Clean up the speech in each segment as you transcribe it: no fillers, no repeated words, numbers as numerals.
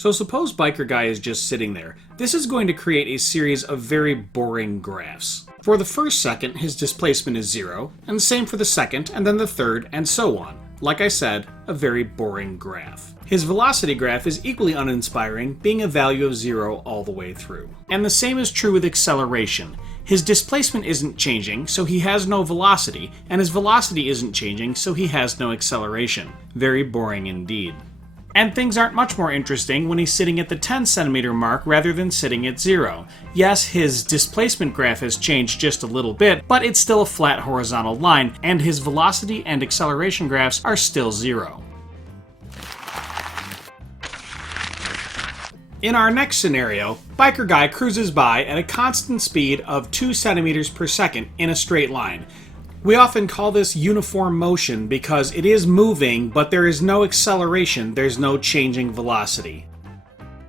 So suppose biker guy is just sitting there. This is going to create a series of very boring graphs. For the first second, his displacement is 0, and the same for the second, and then the third, and so on. Like I said, a very boring graph. His velocity graph is equally uninspiring, being a value of 0 all the way through. And the same is true with acceleration. His displacement isn't changing, so he has no velocity, and his velocity isn't changing, so he has no acceleration. Very boring indeed. And things aren't much more interesting when he's sitting at the 10 centimeter mark rather than sitting at 0. Yes, his displacement graph has changed just a little bit, but it's still a flat horizontal line, and his velocity and acceleration graphs are still 0. In our next scenario, biker guy cruises by at a constant speed of 2 centimeters per second in a straight line. We often call this uniform motion because it is moving, but there is no acceleration, there's no changing velocity.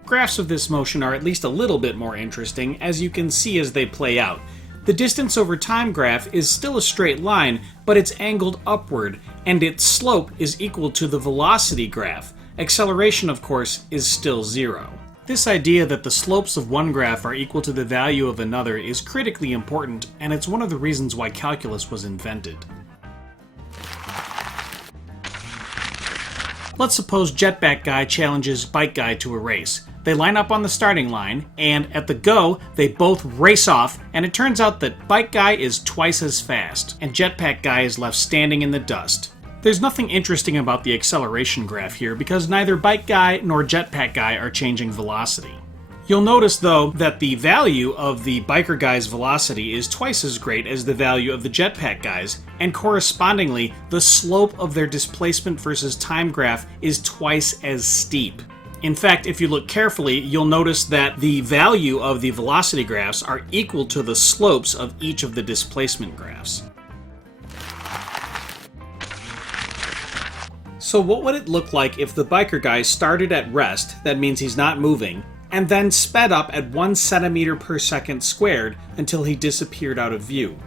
Graphs of this motion are at least a little bit more interesting, as you can see as they play out. The distance over time graph is still a straight line, but it's angled upward, and its slope is equal to the velocity graph. Acceleration, of course, is still 0. This idea that the slopes of one graph are equal to the value of another is critically important, and it's one of the reasons why calculus was invented. Let's suppose jetpack guy challenges bike guy to a race. They line up on the starting line, and at the go, they both race off, and it turns out that bike guy is twice as fast, and jetpack guy is left standing in the dust. There's nothing interesting about the acceleration graph here because neither bike guy nor jetpack guy are changing velocity. You'll notice though that the value of the biker guy's velocity is twice as great as the value of the jetpack guy's, and correspondingly, the slope of their displacement versus time graph is twice as steep. In fact, if you look carefully, you'll notice that the value of the velocity graphs are equal to the slopes of each of the displacement graphs. So what would it look like if the biker guy started at rest, that means he's not moving, and then sped up at 1 centimeter per second squared until he disappeared out of view?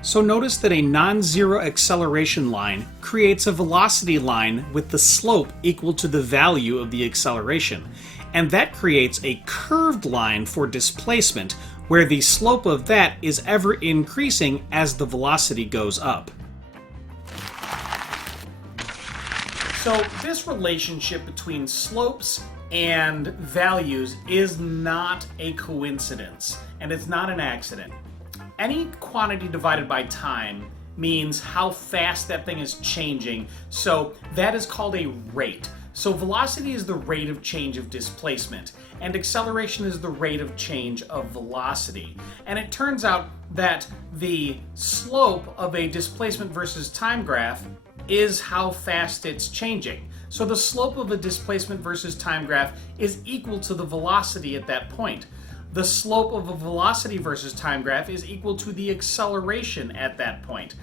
So notice that a non-zero acceleration line creates a velocity line with the slope equal to the value of the acceleration, and that creates a curved line for displacement where the slope of that is ever increasing as the velocity goes up. So this relationship between slopes and values is not a coincidence, and it's not an accident. Any quantity divided by time means how fast that thing is changing, so that is called a rate. So velocity is the rate of change of displacement, and acceleration is the rate of change of velocity. And it turns out that the slope of a displacement versus time graph is how fast it's changing. So the slope of a displacement versus time graph is equal to the velocity at that point. The slope of a velocity versus time graph is equal to the acceleration at that point.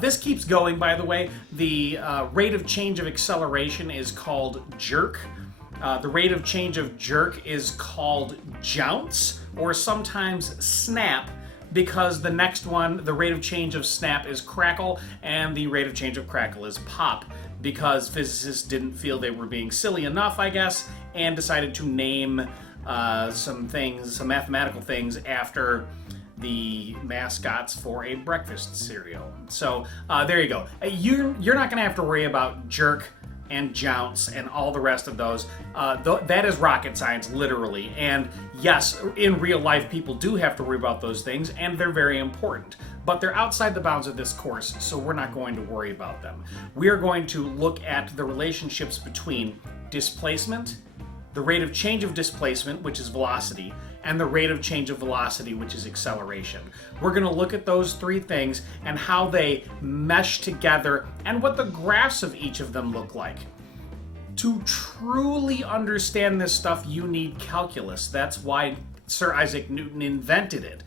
This keeps going, by the way. The rate of change of acceleration is called jerk. The rate of change of jerk is called jounce, or sometimes snap, because the next one, the rate of change of snap is crackle, and the rate of change of crackle is pop, because physicists didn't feel they were being silly enough, I guess, and decided to name some mathematical things after the mascots for a breakfast cereal. So there you go. You're not going to have to worry about jerk and jounce and all the rest of those. That is rocket science, literally. And yes, in real life, people do have to worry about those things, and they're very important. But they're outside the bounds of this course, so we're not going to worry about them. We are going to look at the relationships between displacement, the rate of change of displacement, which is velocity, and the rate of change of velocity, which is acceleration. We're going to look at those three things and how they mesh together and what the graphs of each of them look like. To truly understand this stuff, you need calculus. That's why Sir Isaac Newton invented it.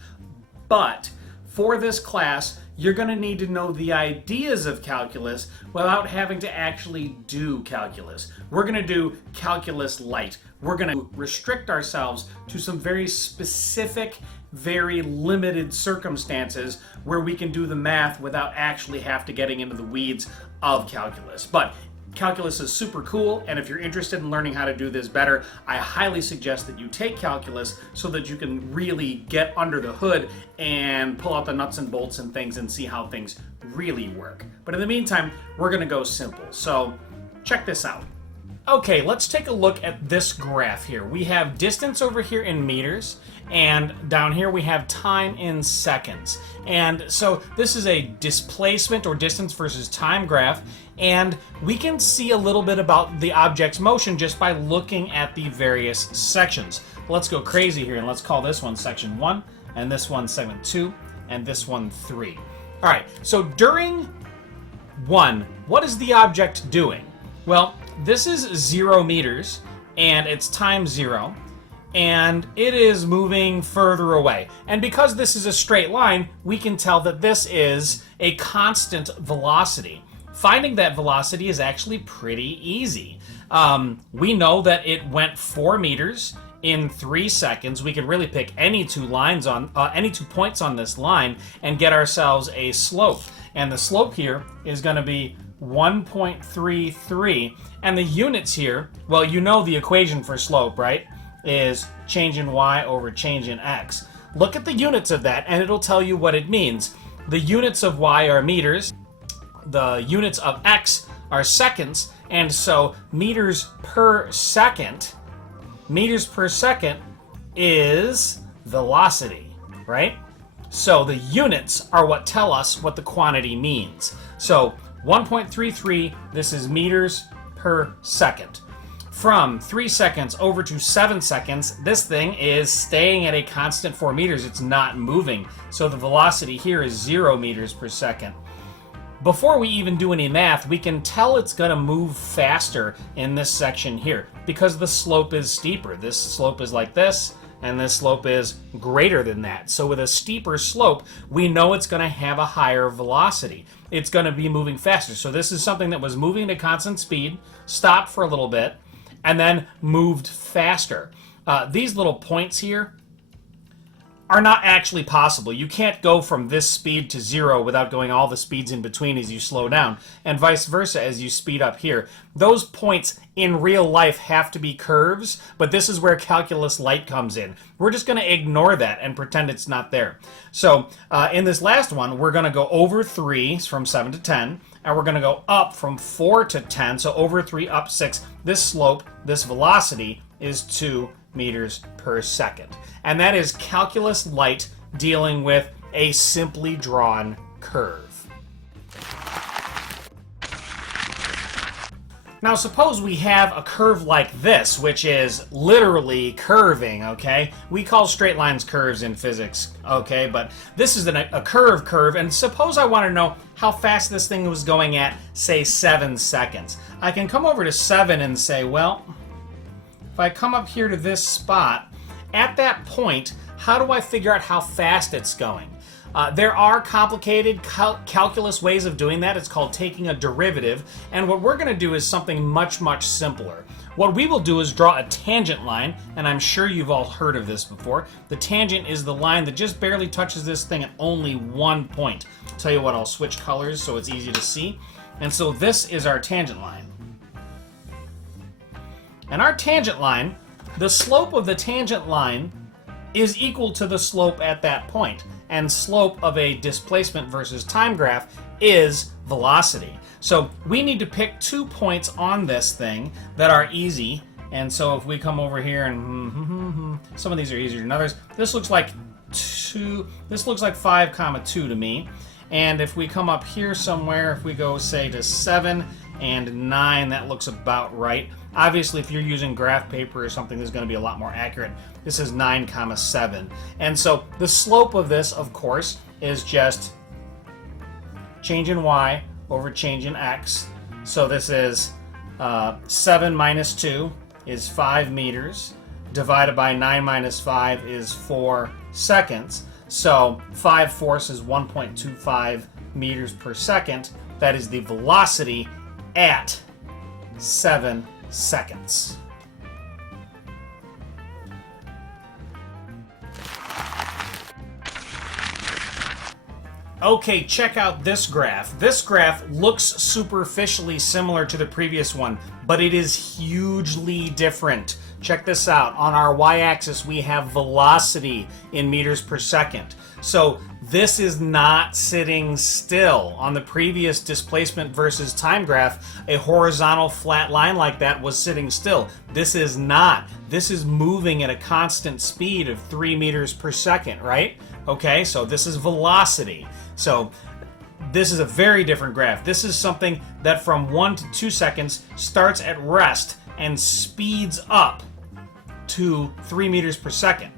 But for this class, you're going to need to know the ideas of calculus without having to actually do calculus. We're going to do calculus light. We're going to restrict ourselves to some very specific, very limited circumstances where we can do the math without actually have to getting into the weeds of calculus. But calculus is super cool, and if you're interested in learning how to do this better, I highly suggest that you take calculus so that you can really get under the hood and pull out the nuts and bolts and things and see how things really work. But in the meantime, we're going to go simple. So check this out. Okay, let's take a look at this graph here. We have distance over here in meters, and down here we have time in seconds. And so this is a displacement or distance versus time graph, and we can see a little bit about the object's motion just by looking at the various sections. Let's go crazy here, and let's call this one section 1, and this one segment 2, and this one 3. All right, so during 1, what is the object doing? Well, this is 0 meters, and it's time 0, and it is moving further away. And because this is a straight line, we can tell that this is a constant velocity. Finding that velocity is actually pretty easy. We know that it went 4 meters in 3 seconds. We can really pick any two points on this line and get ourselves a slope. And the slope here is going to be 1.33, and the units here, well, you know the equation for slope, right? Is change in y over change in x. Look at the units of that, and it'll tell you what it means. The units of y are meters, the units of x are seconds, and so meters per second is velocity, right? So the units are what tell us what the quantity means. So 1.33, this is meters per second. From 3 seconds over to 7 seconds, this thing is staying at a constant 4 meters. It's not moving. So the velocity here is 0 meters per second. Before we even do any math, we can tell it's going to move faster in this section here because the slope is steeper. This slope is like this, and this slope is greater than that. So with a steeper slope, we know it's going to have a higher velocity. It's going to be moving faster. So this is something that was moving at a constant speed, stopped for a little bit, and then moved faster. These little points here are not actually possible. You can't go from this speed to 0 without going all the speeds in between as you slow down, and vice versa as you speed up here. Those points in real life have to be curves, but this is where calculus light comes in. We're just going to ignore that and pretend it's not there. So in this last one, we're going to go over 3 from 7 to 10, and we're going to go up from 4 to 10, so over 3, up 6. This slope, this velocity, is 2 meters per second. And that is calculus light dealing with a simply drawn curve. Now suppose we have a curve like this, which is literally curving, okay? We call straight lines curves in physics, okay? But this is a curve, and suppose I want to know how fast this thing was going at, say, 7 seconds. I can come over to 7 and say, well, if I come up here to this spot, at that point, how do I figure out how fast it's going? There are complicated calculus ways of doing that. It's called taking a derivative, and what we're going to do is something much, much simpler. What we will do is draw a tangent line, and I'm sure you've all heard of this before. The tangent is the line that just barely touches this thing at only one point. I'll tell you what, I'll switch colors so it's easy to see. And so this is our tangent line. And our tangent line, the slope of the tangent line is equal to the slope at that point. And slope of a displacement versus time graph is velocity. So we need to pick 2 points on this thing that are easy. And so if we come over here and some of these are easier than others. This looks like 5, 2 to me. And if we come up here somewhere, if we go say to 7 and 9, that looks about right. Obviously, if you're using graph paper or something, this is going to be a lot more accurate. This is 9, 7. And so the slope of this, of course, is just change in y over change in x. So this is 7 minus 2 is 5 meters, divided by 9 minus 5 is 4 seconds. So 5 fourths is 1.25 meters per second. That is the velocity at 7 seconds. Okay, check out this graph. This graph looks superficially similar to the previous one, but it is hugely different. Check this out. On our y-axis, we have velocity in meters per second. So this is not sitting still. On the previous displacement versus time graph, a horizontal flat line like that was sitting still. This is not. This is moving at a constant speed of 3 meters per second, right? Okay, so this is velocity. So this is a very different graph. This is something that from 1 to 2 seconds starts at rest and speeds up to 3 meters per second.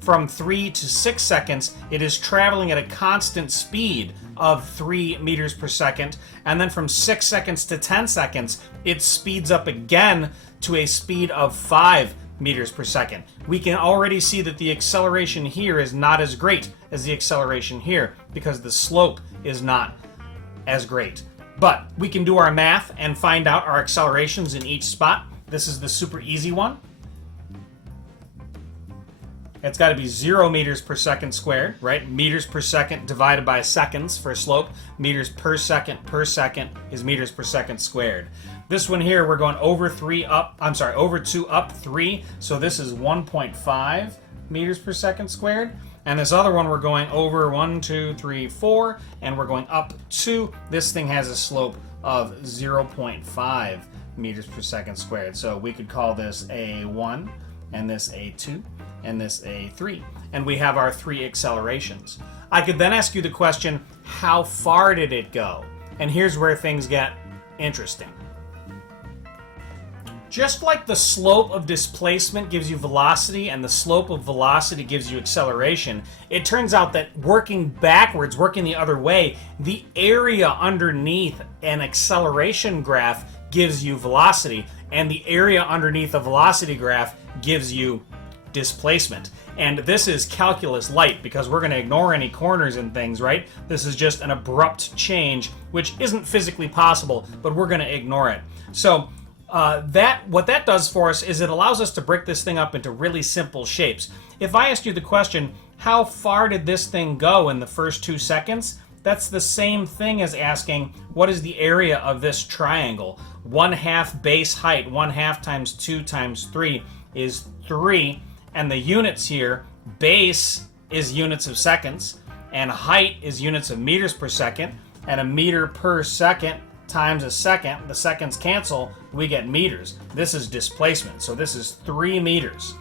From 3 to 6 seconds, it is traveling at a constant speed of 3 meters per second. And then from 6 seconds to 10 seconds, it speeds up again to a speed of 5 meters per second. We can already see that the acceleration here is not as great as the acceleration here because the slope is not as great. But we can do our math and find out our accelerations in each spot. This is the super easy one. It's got to be 0 meters per second squared, right? Meters per second divided by seconds for slope. Meters per second is meters per second squared. This one here, we're going over 2 up 3. So this is 1.5 meters per second squared. And this other one, we're going over 1, 2, 3, 4, and we're going up 2. This thing has a slope of 0.5 meters per second squared. So we could call this A1, and this A2, and this A3. And we have our 3 accelerations. I could then ask you the question, how far did it go? And here's where things get interesting. Just like the slope of displacement gives you velocity and the slope of velocity gives you acceleration, it turns out that working backwards, working the other way, the area underneath an acceleration graph gives you velocity, and the area underneath a velocity graph gives you displacement. And this is calculus light because we're going to ignore any corners and things, right? This is just an abrupt change, which isn't physically possible, but we're going to ignore it. So what that does for us is it allows us to break this thing up into really simple shapes. If I asked you the question, how far did this thing go in the first 2 seconds? That's the same thing as asking, what is the area of this triangle? 1/2 base height, 1/2 times 2 times 3 is 3. And the units here, base is units of seconds, and height is units of meters per second, and a meter per second times a second, the seconds cancel, we get meters. This is displacement, so this is 3 meters.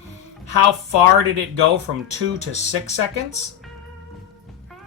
How far did it go from 2 to 6 seconds?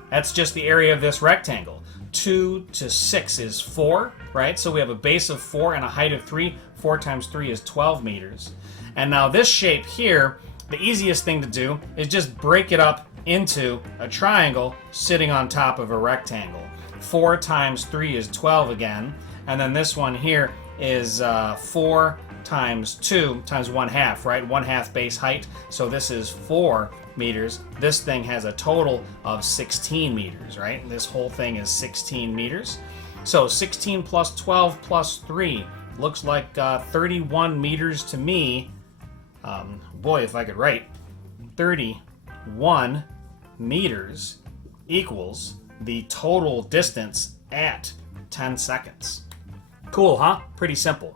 That's just the area of this rectangle. 2 to 6 is 4, right? So we have a base of 4 and a height of 3. 4 times 3 is 12 meters. And now this shape here, the easiest thing to do is just break it up into a triangle sitting on top of a rectangle. 4 times 3 is 12 again. And then this one here is 4 times 2 times 1/2, right? 1/2 base height. So this is 4 meters. This thing has a total of 16 meters, right? This whole thing is 16 meters. So 16 plus 12 plus 3 looks like 31 meters to me. Boy, if I could write. 31 meters equals the total distance at 10 seconds. Cool, huh? Pretty simple.